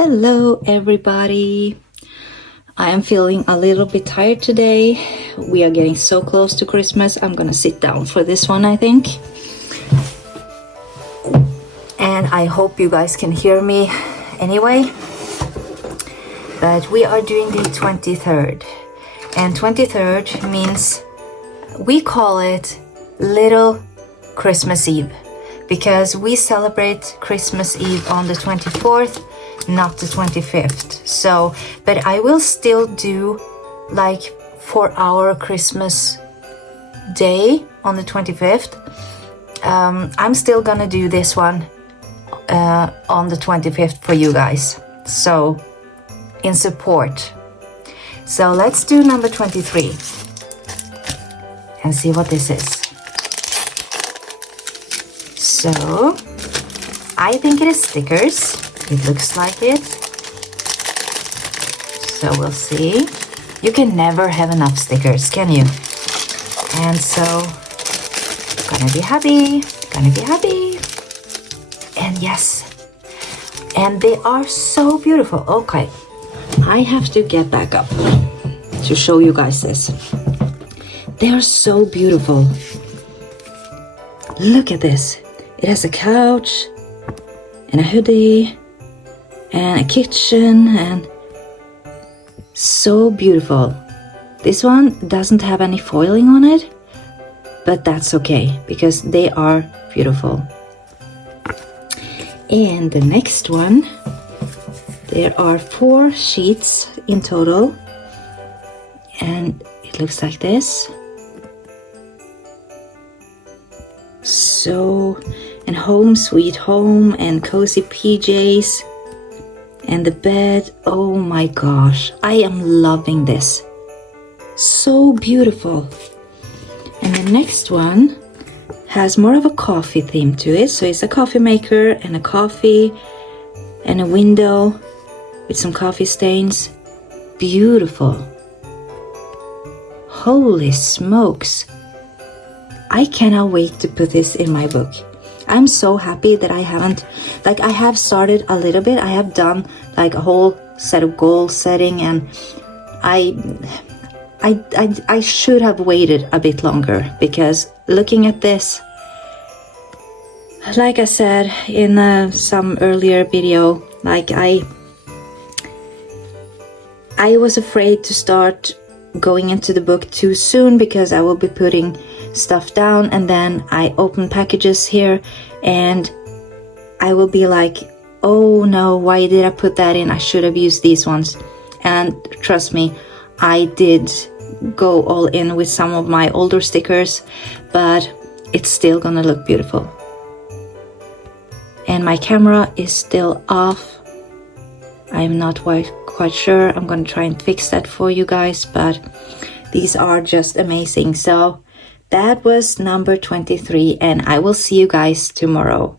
Hello everybody. I am feeling a little bit tired today. We are getting so close to Christmas. I'm gonna sit down for this one, I think. And I hope you guys can hear me anyway. But we are doing the 23rd. And 23rd means we call it Little Christmas Eve, because we celebrate Christmas Eve on the 24th, not the 25th. So, but I will still do like for our Christmas day on the 25th. I'm still gonna do this one on the 25th for you guys. So, in support. So let's do number 23 and see what this is. So, I think it is stickers. It looks like it. So we'll see. You can never have enough stickers, can you? And so, gonna be happy. And yes. And they are so beautiful. Okay. I have to get back up to show you guys this. They are so beautiful. Look at this. It has a couch and a hoodie and a kitchen, and so beautiful. This one doesn't have any foiling on it, but that's okay because they are beautiful. And the next one, there are 4 sheets in total, and it looks like this. So, and home sweet home and cozy PJs and the bed. Oh my gosh, I am loving this. So beautiful. And the next one has more of a coffee theme to it. So it's a coffee maker and a coffee and a window with some coffee stains. Beautiful. Holy smokes. I cannot wait to put this in my book. I'm so happy that I haven't, like I have started a little bit. I have done like a whole set of goal setting, and I should have waited a bit longer, because looking at this, like I said in some earlier video, like I was afraid to start going into the book too soon, because I will be putting stuff down, and then I open packages here and I will be like, oh no, why did I put that in? I should have used these ones. And trust me, I did go all in with some of my older stickers, but it's still gonna look beautiful. And my camera is still off. I'm not quite sure. I'm gonna try and fix that for you guys, but these are just amazing. So that was number 23, and I will see you guys tomorrow.